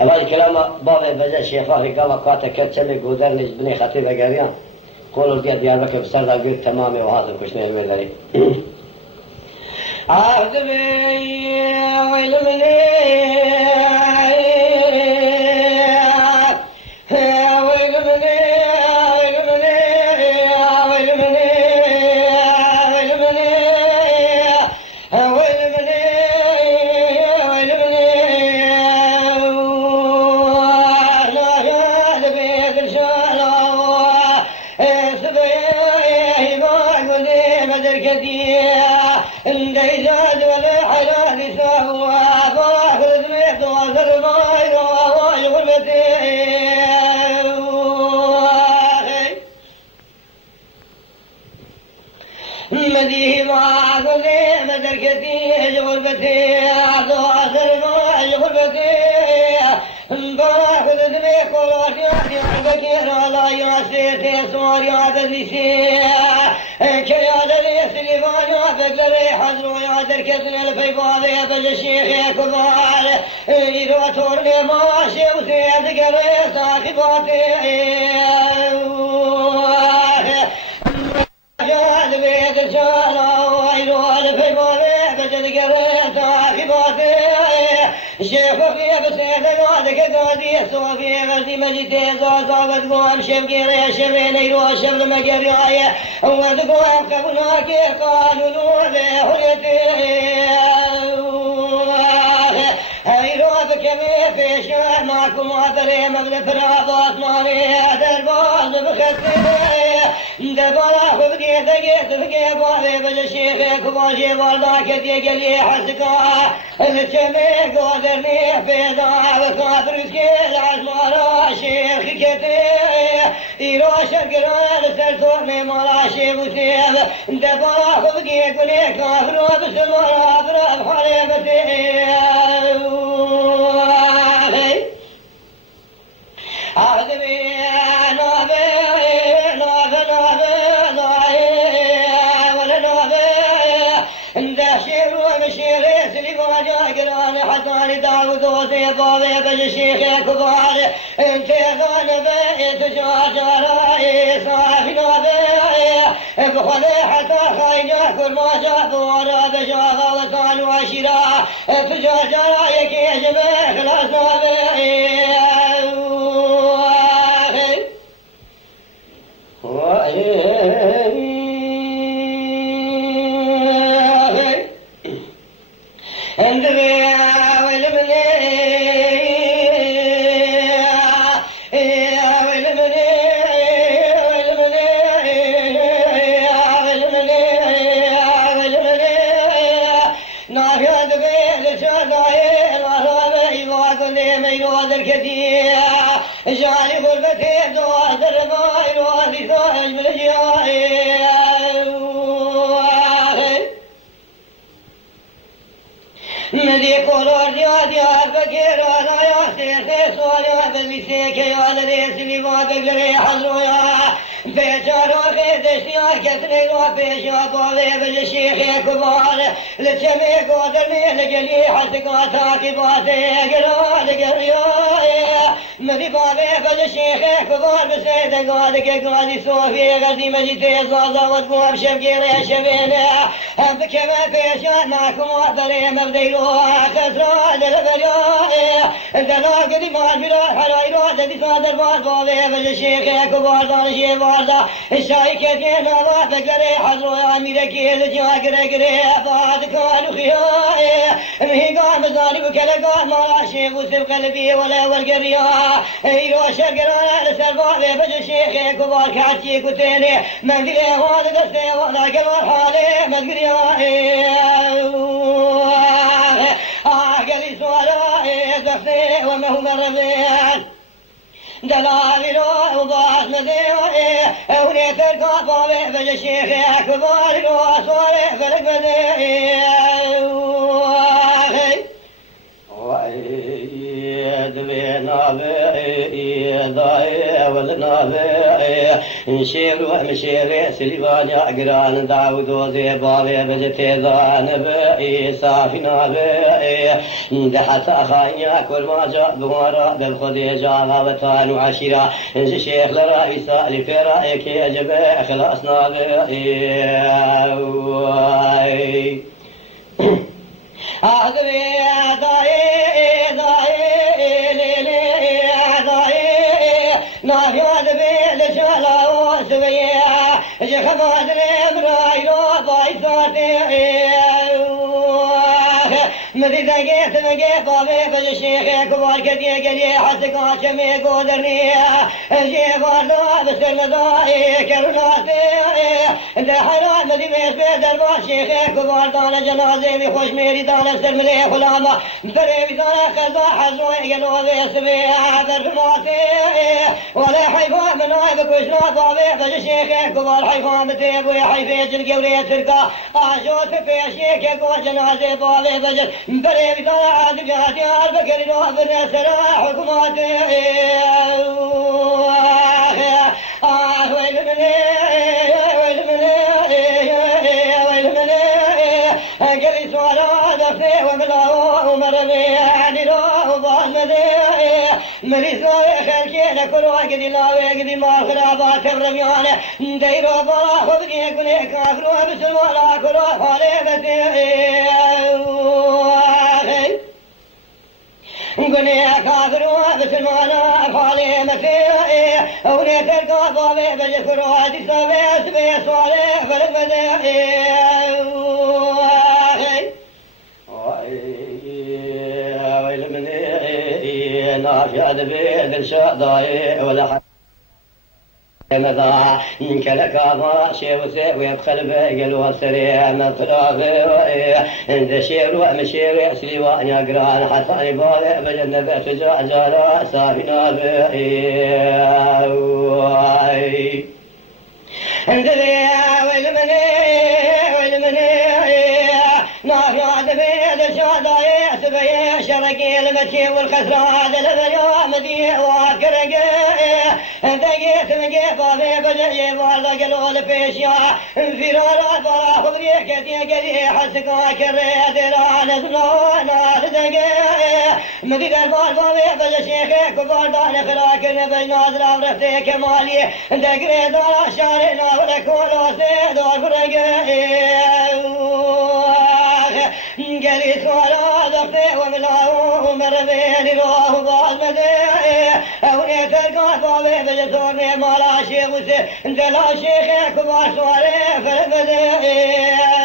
اول کلام باب بجا شیخا فکا وقات کچل گودر نج بنی خطیب گریان قولوا دي ديار بكر بسر قلت تمام وهذا كشني المدري عهد بي ويل مني مشير سليمان أقران داود وزيبا بجتيزان بإي صافنا بإي دحت أخايا كل ما جاء بمرا بالخدي جاء غابتان وعشيرة الشيخ لرأي سالي في رأيك يجب إخلاصنا بي أغري ضاي ليلي ضاي نافيا دبي لشلا وسويا جخبات الامرايلو بايساتي مدينة جيت مجيء بابي بج الشيخ كبار كدي كدي حسك عشمي قدرني جي باردا بسر ضاي كرناتي ده حرام مدينة بدر الشيخ كبار دان جنازة بخوش ميري دان سر ملي غلامة بري دان خزا حزوي قالوا بيسبي برماتي ولا حيفا من عيب كشنا بابي بج الشيخ كبار حيفا متيب حيفيج القوري تركا عاشوت في الشيخ كبار جنازة بابي بج بري دان عاد بهاتي البكر نوبر سراح حكماتي قري سوارا دفتي وملاو ومرمي يعني روح وبالمدي مريض خلكينا كل واحد لاوي قدي ما خرابات الرميانة ديرو برا خبني كوني كافر وبسم ولا كل حالي بتي كوني كافر وبسم ولا حالي بتي وني تلقى بابي بجفر وادي سبيس بيس ولا فرمدي نافيا دبيد الشاضاي ولا حد مضى كلك ما شيء وسوي بقلب قلوه سريع مطرافي عند شير ومشير يسلي وان يقران حتى يبالي بجنبت جاجرا سافنا بي عند ذي ويلمني نافيا دبيد الشاضاي سبي شرقي المشي والخسران اليوم ذي وكرقي دقيت مجيب بابي بجي والله قالوا لبيشيا فرارات برا خبري كتي قدي حسك وكري دران زنونا دقي مدي دربار بابي بجي شيخ كبار دان خراكن بجناز رفتي كمالي دقري دار شارنا ولكون وسيد وفرقي قالي سوارا دفتي وملاو مرمين روح بالمدي وني تلقى بابي بجسورني مالا شيخ وسي دلا شيخ كبار سواري فرمدي